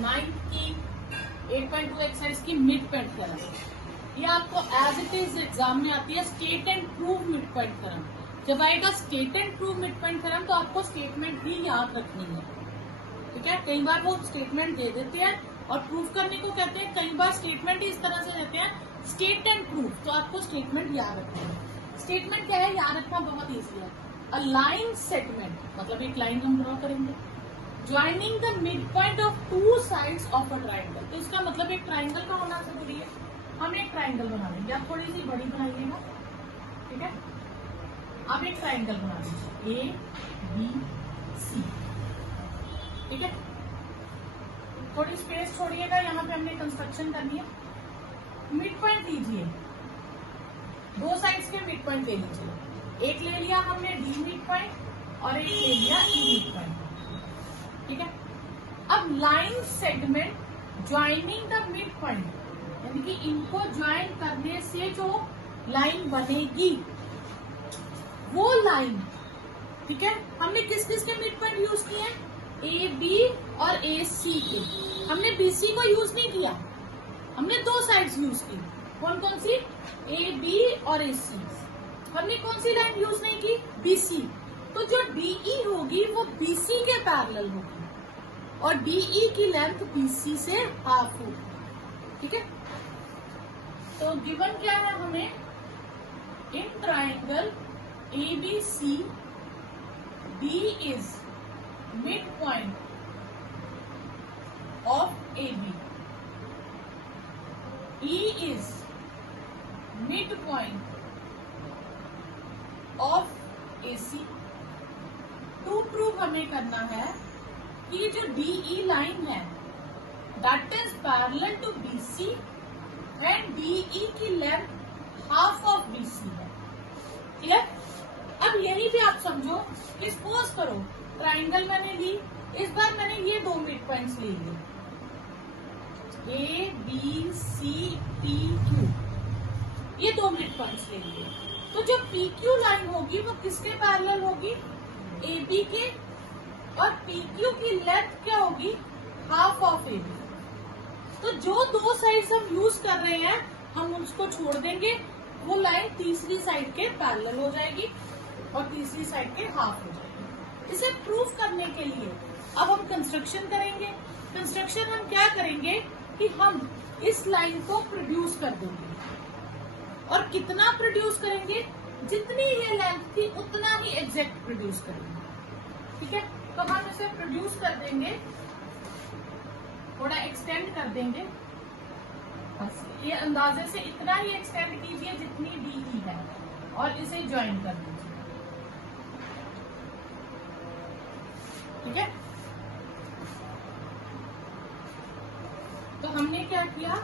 9th की 8.2 exercise की mid point theorem. ये आपको एज इट इज एग्जाम में आती है state and prove mid point theorem. जब आएगा state and prove mid point theorem तो आपको स्टेटमेंट भी याद रखनी है, ठीक है। कई बार वो स्टेटमेंट दे देते हैं और प्रूव करने को कहते हैं, कई बार स्टेटमेंट इस तरह से देते हैं स्टेट एंड प्रूव, तो आपको स्टेटमेंट याद रखना है। स्टेटमेंट क्या है, याद रखना बहुत ईजी है। अ लाइन सेगमेंट मतलब एक लाइन हम ड्रॉ करेंगे joining the mid point of two sides of a triangle. तो इसका मतलब एक ट्राइंगल का होना जरूरी है। हम एक ट्राइंगल बना लेंगे, आप थोड़ी सी बड़ी बनाइएगा, ठीक है। आप एक ट्राइंगल बना लीजिए ए बी सी, ठीक है। थोड़ी स्पेस छोड़िएगा, यहाँ पे हमने कंस्ट्रक्शन करनी है। मिड पॉइंट लीजिए, दो साइड्स के मिड पॉइंट ले लीजिए। एक ले लिया हमने डी मिड पॉइंट और एक ले लिया ई मिड पॉइंट, ठीक है। अब line segment joining the mid point, यानी कि इनको ज्वाइन करने से जो लाइन बनेगी वो लाइन, ठीक है। हमने किस किस के मिड पॉइंट यूज किए हैं, ए बी और ए सी के। हमने बी सी को यूज नहीं किया, हमने दो साइड्स यूज की। कौन कौन सी, ए बी और ए सी। हमने कौन सी लाइन यूज नहीं की, बी सी। तो जो डीई होगी वो बीसी के पैरेलल होगी और डीई की लेंथ बीसी से हाफ होगी, ठीक है। तो गिवन क्या है हमें, in triangle A B C D is mid point of A B, E is mid point of A C. To prove हमें करना है कि जो डीई लाइन है that is parallel to B C and D E की लेंथ हाफ ऑफ बीसी है, clear. अब यही भी आप समझो कि सपोज करो ट्राइंगल मैंने ली, इस बार मैंने ये दो मिड पॉइंट्स ले लिए A B C P Q, ये दो मिड पॉइंट्स ले लिए। तो जो पी क्यू लाइन होगी वो किसके पैरेलल होगी, ए बी के, और पी क्यू की लेंथ क्या होगी, हाफ ऑफ ए बी। तो जो दो साइड्स हम यूज कर रहे हैं हम उसको छोड़ देंगे, वो लाइन तीसरी साइड के पैरेलल हो जाएगी और तीसरी साइड के हाफ हो जाएगी। इसे प्रूफ करने के लिए अब हम कंस्ट्रक्शन करेंगे। कंस्ट्रक्शन हम क्या करेंगे कि हम इस लाइन को प्रोड्यूस कर देंगे, और कितना प्रोड्यूस करेंगे, जितनी ये लेंथ थी उतना ही एग्जैक्ट प्रोड्यूस करेंगे, ठीक है। तो हम इसे प्रोड्यूस कर देंगे, थोड़ा एक्सटेंड कर देंगे, बस ये अंदाजे से इतना ही एक्सटेंड कीजिए जितनी डी है और इसे ज्वाइन कर दीजिए, ठीक है। तो हमने क्या किया,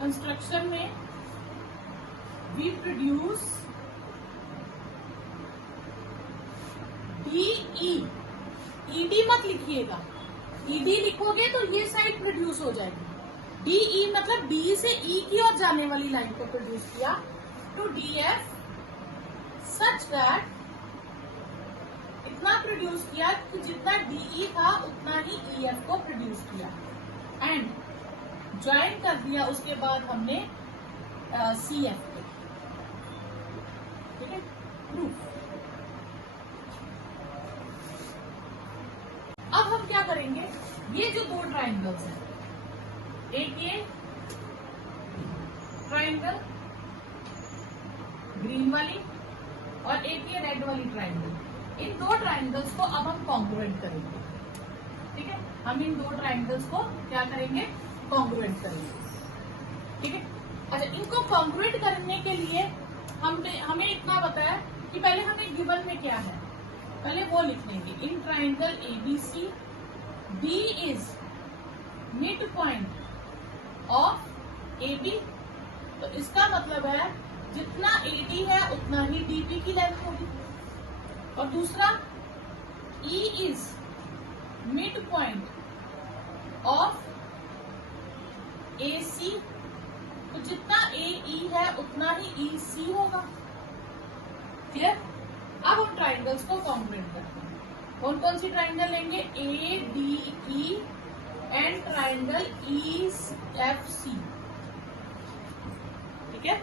कंस्ट्रक्शन में वी प्रोड्यूस डीई, ईडी मत लिखिएगा, ईडी लिखोगे तो ये साइड प्रोड्यूस हो जाएगी। डीई मतलब डी से ई की ओर जाने वाली लाइन को प्रोड्यूस किया टू डीएफ सच दैट, इतना प्रोड्यूस किया कि जितना डीई था उतना ही ईएफ को प्रोड्यूस किया एंड ज्वाइन कर दिया उसके बाद हमने सीएफ को, ठीक है। प्रूफ। अब हम क्या करेंगे, ये जो दो ट्राइंगल्स हैं, एक ये ट्राइंगल ग्रीन वाली और एक ये रेड वाली ट्राइंगल, इन दो ट्राइंगल्स को अब हम कॉन्ग्रुएंट करेंगे, ठीक है। हम इन दो ट्राइंगल्स को क्या करेंगे, कॉन्ग्रुएंट करेंगे, ठीक है। अच्छा, इनको कॉन्ग्रुएंट करने के लिए हमें इतना बताया कि पहले हमें गिवन में क्या है, पहले वो लिख लेंगे। In triangle A B C D is mid point of A B, तो इसका मतलब है जितना एडी है उतना ही डीबी की लेंथ होगी। और दूसरा E is mid point of A C, तो जितना ए ई है उतना ही ई सी होगा, क्लियर। अब हम ट्राइंगल्स को कॉन्ग्रुएंट करते हैं। कौन कौन सी ट्राइंगल लेंगे, A D E triangle EFC, ठीक है।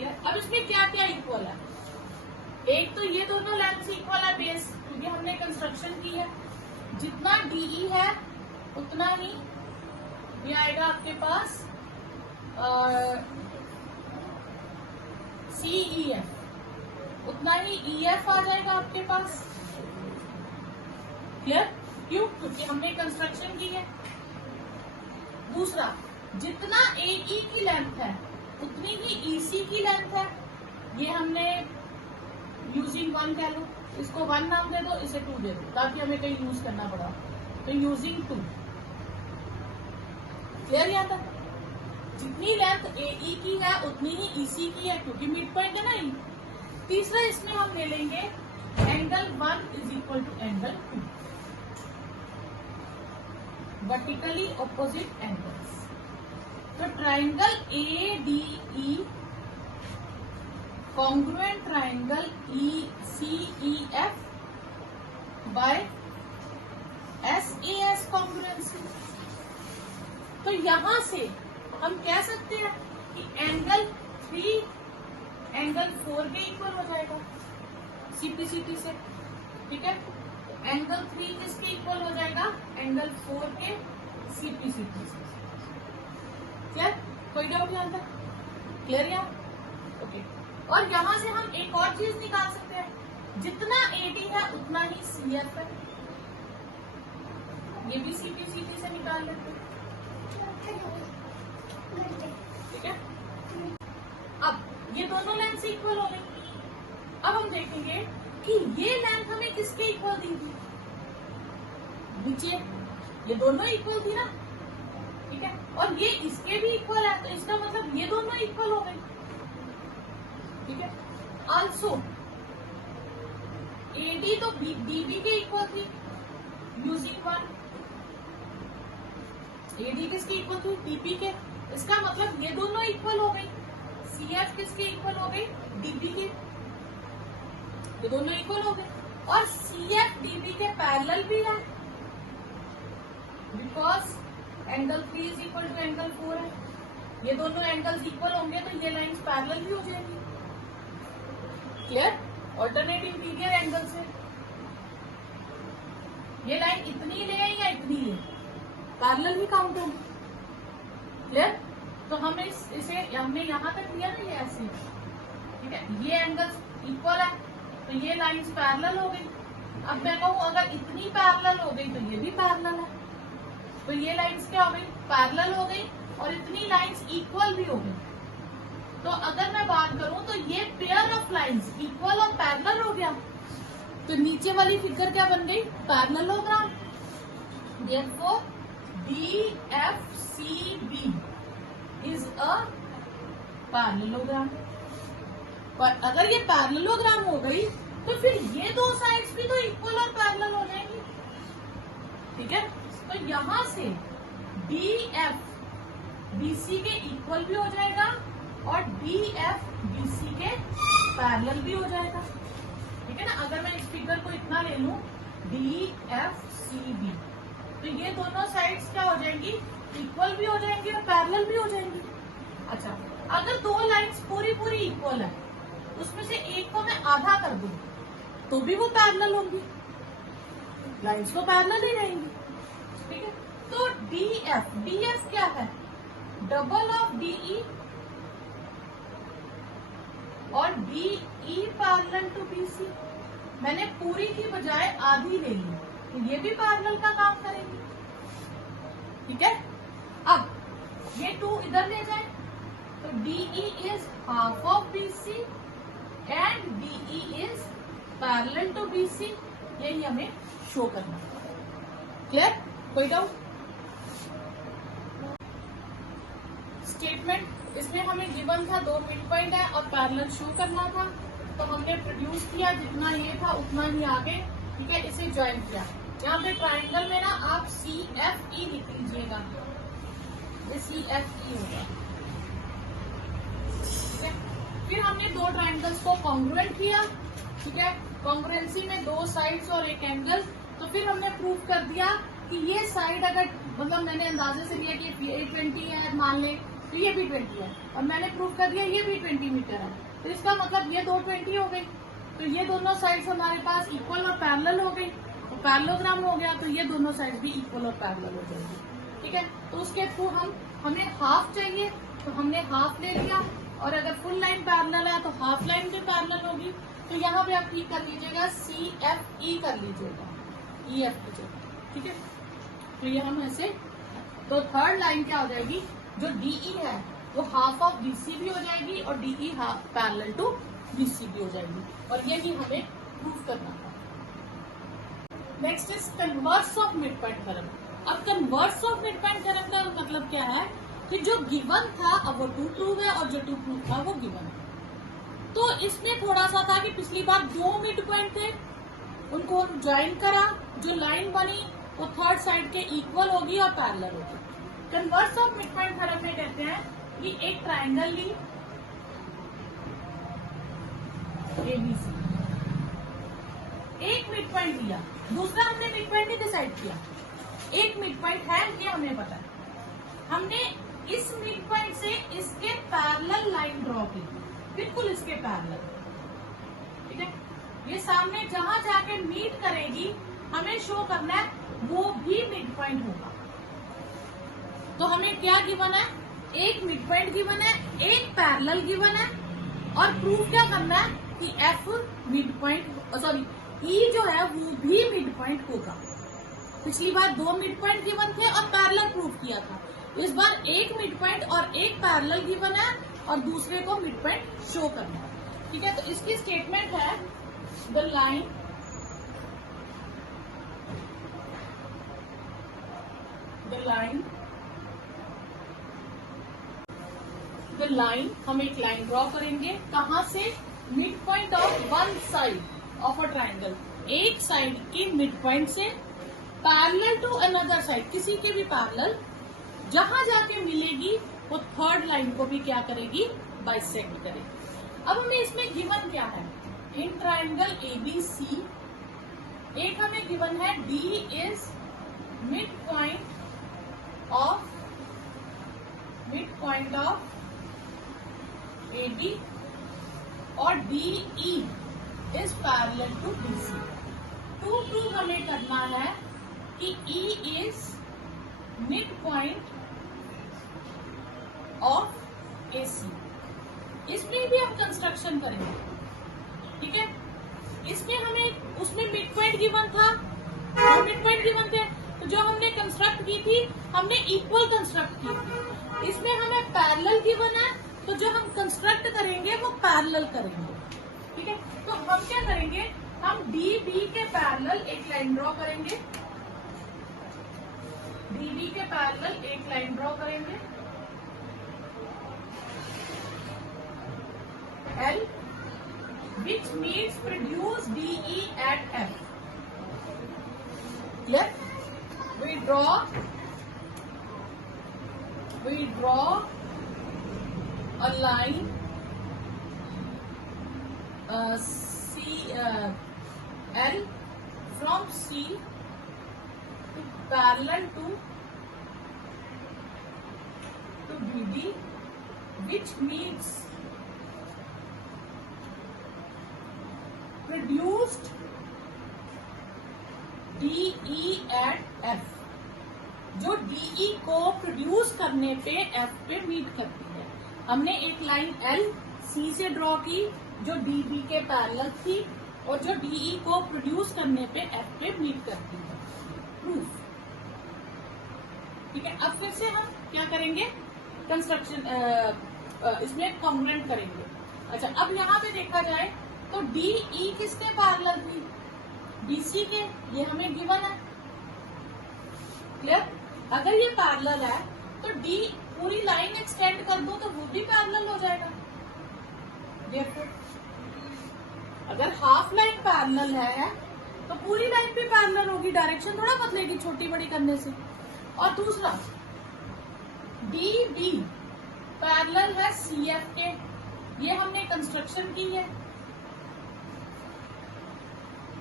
अब इसमें क्या क्या इक्वल है? एक तो ये दोनों लेंथ इक्वल है बेस, क्योंकि हमने कंस्ट्रक्शन की है। जितना DE है उतना ही ये आएगा आपके पास CEF, उतना ही EF आ जाएगा आपके पास। क्लियर? क्यों? क्योंकि हमने कंस्ट्रक्शन की है। दूसरा, जितना AE की लेंथ है उतनी ही EC की लेंथ है। ये हमने यूजिंग 1 कह लो, इसको 1 नाम दे दो, इसे 2 दे दो, ताकि हमें कहीं यूज करना पड़ा। तो यूजिंग 2। क्लियर? यहाँ तक जितनी लेंथ AE की है उतनी ही EC की है, क्योंकि मिड पॉइंट है ना E। तीसरा, इसमें हम ले लेंगे angle 1 is equal to angle 2, vertically opposite angles. तो triangle ADE congruent triangle ECEF by SAS congruency. तो यहां से हम कह सकते हैं कि एंगल 3 एंगल 4 के इक्वल हो जाएगा CPCT से, ठीक है। एंगल 3 किसके इक्वल हो जाएगा? एंगल 4 के CPCT से। क्लियर? कोई डाउट यहाँ तक? क्लियर यहाँ? ओके। और यहाँ से हम एक और चीज निकाल सकते हैं, जितना AD है उतना ही CF है। ये भी CPCT से निकाल लेते हैं, ठीक है। अब ये दोनों लेंथ इक्वल हो गई। अब हम देखेंगे कि ये लेंथ हमें किसके इक्वल दी थी? नीचे ये दोनों इक्वल थी ना, ठीक है। और ये इसके भी इक्वल है, तो इसका मतलब ये दोनों इक्वल हो गए, ठीक है। आल्सो AD तो DB के इक्वल थी यूजिंग 1। AD किसके इक्वल थी? DB के। इसका मतलब ये दोनों इक्वल हो गई। CF किसके इक्वल हो गई? DB के। ये दोनों इक्वल हो गए। और CF DB के पैरेलल भी है, because angle 3 is equal to angle 4 है। ये दोनों एंगल्स इक्वल होंगे तो ये लाइंस पैरेलल भी हो जाएंगी। क्लियर? ऑल्टरनेट इंटीरियर एंगल से ये लाइन इतनी ले या इतनी ले, पैरेलल ही काउंट होगी। क्लियर? तो हमें इसे हमने यहां तक लिया ना, ये ऐसे, ठीक है। ये एंगल्स इक्वल है तो ये लाइंस पैरेलल हो गई। अब मैं कहूं अगर इतनी पैरेलल हो गई तो ये भी पैरेलल है, तो ये लाइंस क्या हो गई? पैरेलल हो गई। और इतनी लाइंस इक्वल भी हो गई। तो अगर मैं बात करूं तो ये पेयर ऑफ लाइंस इक्वल और पैरेलल हो गया, तो नीचे वाली फिगर क्या बन गई? Parallelogram. Therefore DFCB is a parallelogram. पर अगर ये पैरेललोग्राम हो गई तो फिर ये दो साइड्स भी तो इक्वल और पैरेलल हो जाएंगी, ठीक है। तो यहां से DF BC के इक्वल भी हो जाएगा और DF BC के पैरेलल भी हो जाएगा, ठीक है ना। अगर मैं इस फिगर को इतना ले लूं DFCB, तो ये दोनों साइड्स क्या हो जाएंगी? इक्वल भी हो जाएंगी और पैरेलल भी हो जाएंगी। अच्छा, अगर दो लाइंस पूरी पूरी इक्वल है, उसमें से एक को मैं आधा कर दूं तो भी वो पैरेलल होंगी, लाइंस तो पैरेलल ही रहेंगी, ठीक है। तो DF क्या है? डबल ऑफ DE और DE पैरेलल टू BC। मैंने पूरी की बजाय आधी ले ली, तो ये भी पैरेलल का काम करेंगे, ठीक है। अब ये 2 इधर ले जाए तो DE is half of BC and DE is parallel to BC। यही हमें शो करना है। क्लियर? कोई डाउट? स्टेटमेंट इसमें हमें गिवन था 2 मिड पॉइंट है और पैरेलल शो करना था, तो हमने प्रोड्यूस किया, जितना ये था उतना ही आगे, ठीक है, इसे ज्वाइन किया। यहाँ पे ट्राइंगल में ना आप CFE लिख लीजिएगा, ये CFE होगा, ठीक है। फिर हमने 2 ट्राइंगल्स को कॉन्ग्रुएंट किया, ठीक है। कॉन्ग्रुएंसी में 2 साइड्स और एक एंगल। तो फिर हमने प्रूव कर दिया कि ये साइड अगर मतलब मैंने अंदाजे से लिया कि 820 है मान लें, तो ये भी 20 है, और मैंने प्रूव कर दिया ये भी 20 मीटर है, तो इसका मतलब ये 220 हो गई। तो ये दोनों साइड्स हमारे पास इक्वल और पैरेलल हो गई, तो पैरेललोग्राम हो गया, तो ये दोनों साइड्स भी इक्वल और पैरेलल हो जाएगी। ठीक है, तो उसके थ्रू हमें हाफ चाहिए, तो हमने हाफ ले लिया, और अगर फुल लाइन पैरेलल है तो हाफ लाइन भी पैरेलल होगी। तो यहाँ पे आप ठीक कर लीजिएगा, CFE कर लीजिएगा, EF की जगह। ठीक है, तो ये हम ऐसे, तो थर्ड लाइन क्या हो जाएगी, जो DE है वो हाफ ऑफ BC भी हो जाएगी और DE half parallel to BC भी हो जाएगी, और यही हमें प्रूव करना था। Next is converse of midpoint theorem. अब converse of midpoint theorem का मतलब क्या है कि जो गिवन था अब वो टू प्रूव है, और जो टू प्रूव था वो गिवन है। तो इसमें थोड़ा सा था कि पिछली बार 2 मिड पॉइंट थे, उनको हम ज्वाइन करा, जो लाइन बनी वो थर्ड साइड के इक्वल होगी और पैरेलल होगी। Converse of midpoint theorem में कहते हैं कि एक ट्राइंगल ली ABC, एक मिड पॉइंट लिया, दूसरा हमने मिड पॉइंट नहीं डिसाइड किया, एक मिड पॉइंट है ये हमें पता है, हमने इस मिड पॉइंट से इसके पैरेलल लाइन ड्रॉ की, बिल्कुल इसके पैरेलल। ठीक है, ये सामने जहां जाके मीट करेगी हमें शो करना है वो भी मिड पॉइंट होगा। तो हमें क्या गिवन है, एक मिड पॉइंट गिवन है, एक पैरेलल गिवन है, और प्रूफ क्या करना है कि F mid point, sorry E जो है वो भी मिड पॉइंट होगा। पिछली बार 2 मिड पॉइंट गिवन थे और पैरेलल प्रूफ किया था, इस बार एक मिड पॉइंट और एक पैरेलल गिवन है और दूसरे को मिड पॉइंट शो करना है। ठीक है, तो इसकी स्टेटमेंट है द लाइन, हम एक लाइन ड्रॉ करेंगे, कहां से, mid point of one side of a triangle, एक साइड की मिड पॉइंट से पैरेलल टू अनदर साइड, किसी के भी पैरेलल, जहां जाके मिलेगी वो थर्ड लाइन को भी क्या करेगी, बाइसेक्ट करेगी। अब हमें इसमें गिवन क्या है, इन ट्राइंगल ABC एक हमें गिवन है D is mid point of AB और DE is parallel to BC। To prove हमें करना है कि E is mid point of AC। इसमें भी हम कंस्ट्रक्शन करेंगे। ठीक है, इसमें हमें, उसमें मिड पॉइंट गिवन था, दो मिड पॉइंट गिवन थे, तो जो हमने कंस्ट्रक्ट की थी हमने इक्वल कंस्ट्रक्ट की। इसमें हमें पैरेलल गिवन है, तो जो हम कंस्ट्रक्ट करेंगे वो पैरेलल करेंगे। ठीक है, तो हम क्या करेंगे, हम DB के पैरेलल एक लाइन ड्रॉ करेंगे, DB के पैरेलल एक लाइन ड्रॉ करेंगे, L which means produce DE at F. Clear? We draw a line L from C to parallel to BD, which means produced DE at F, जो DE को produce करने पे F पे meet करती है। हमने एक लाइन L C से ड्रॉ की जो DB के पैरेलल थी और जो DE को प्रोड्यूस करने पे F पे मीट करती है। प्रूफ। ठीक है, अब फिर से हम क्या करेंगे, कंस्ट्रक्शन इसमें कॉन्ग्रुएंट करेंगे। अच्छा, अब यहाँ पे देखा जाए तो DE किसके पैरेलल थी, BC के, ये हमें गिवन है। क्लियर? अगर ये पैरेलल है तो D पूरी लाइन एक्सटेंड कर दो तो वो भी पैरेलल हो जाएगा। अगर हाफ लाइन पैरेलल है तो पूरी लाइन भी पैरेलल होगी, डायरेक्शन थोड़ा बदलेगी छोटी बड़ी करने से। और दूसरा DB पैरेलल है CF के, ये हमने कंस्ट्रक्शन की है।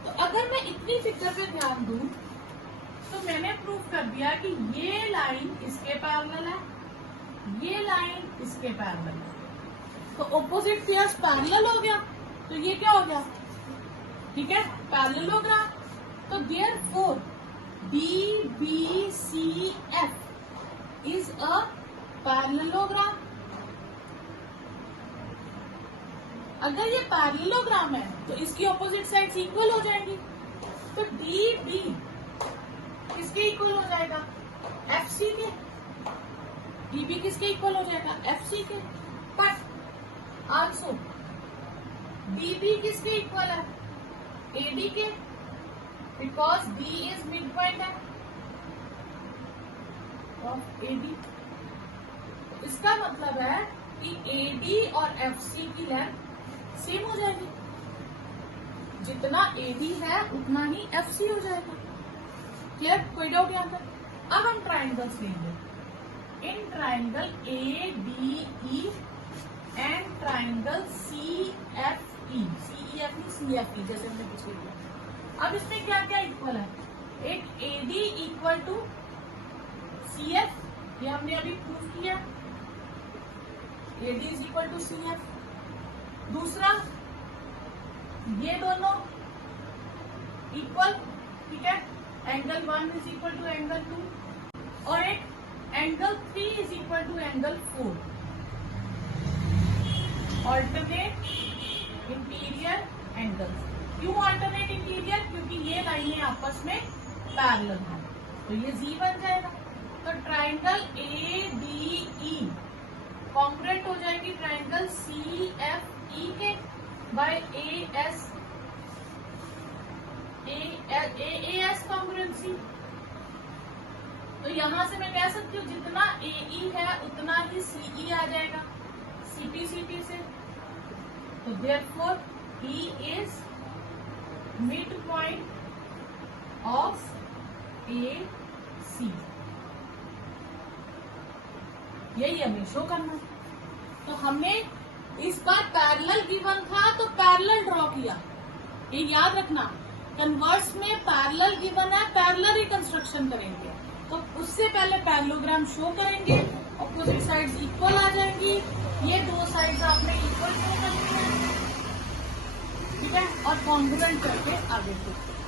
तो अगर मैं इतनी फिगर पे ध्यान दूं तो मैंने प्रूव कर दिया कि ये लाइन इसके पैरेलल है, ये लाइन इसके पैरेलल है, तो ऑपोजिट पेयर्स पैरेलल हो गया, तो ये क्या हो गया, ठीक है, पैरेललोग्राम। तो therefore BBCF is a parallelogram. अगर ये पैरेललोग्राम है तो इसकी ऑपोजिट साइड्स इक्वल हो जाएंगी, तो DB किसके इक्वल हो जाएगा, FC के। DB किसके इक्वल हो जाएगा, FC के। बट आल्सो DB किसके इक्वल है, AD के, because D is mid point है ऑफ AD। इसका मतलब है कि AD और FC की लेंथ सेम हो जाएगी, जितना AD है उतना ही FC हो जाएगा। क्लियर, कोई डाउट यहाँ पर? अब हम ट्राइंगल्स लेंगे। In triangle ADE and triangle CFE, CFE जैसे हमने पिछले किया। अब इसमें क्या क्या इक्वल है, एक AD इक्वल टू CF, ये हमने अभी प्रूव किया, AD is equal to CF। दूसरा, ये दोनों इक्वल, ठीक है, angle 1 is equal to angle 2, और एक angle 3 is equal to angle 4। Alternate interior angles. क्यों ऑल्टरनेट इंटीरियर, क्योंकि ये लाइनें आपस में पैरेलल हैं, तो ये Z बन जाएगा। तो ट्राइंगल ADE कॉन्ग्रुएंट हो जाएगी ट्राइंगल CFE के बाय AAS कॉन्ग्रुएंसी। तो यहां से मैं कह सकती हूँ जितना AE है उतना ही CE आ जाएगा CP से। तो therefore E is mid point of AC। यही हमें शो करना है। तो हमने इस बार पैरेलल गिवन था तो पैरेलल ड्रॉ किया, ये याद रखना। कन्वर्स में पैरेलल गिवन है, पैरेलल रिकंस्ट्रक्शन करेंगे, तो उससे पहले पैरेललोग्राम शो करेंगे, ऑपोजिट साइड्स इक्वल आ जाएंगी, ये दो साइड्स आपने इक्वल शो करनी है, ठीक है, और कॉन्ग्रुएंट करके आगे बढ़ते हैं।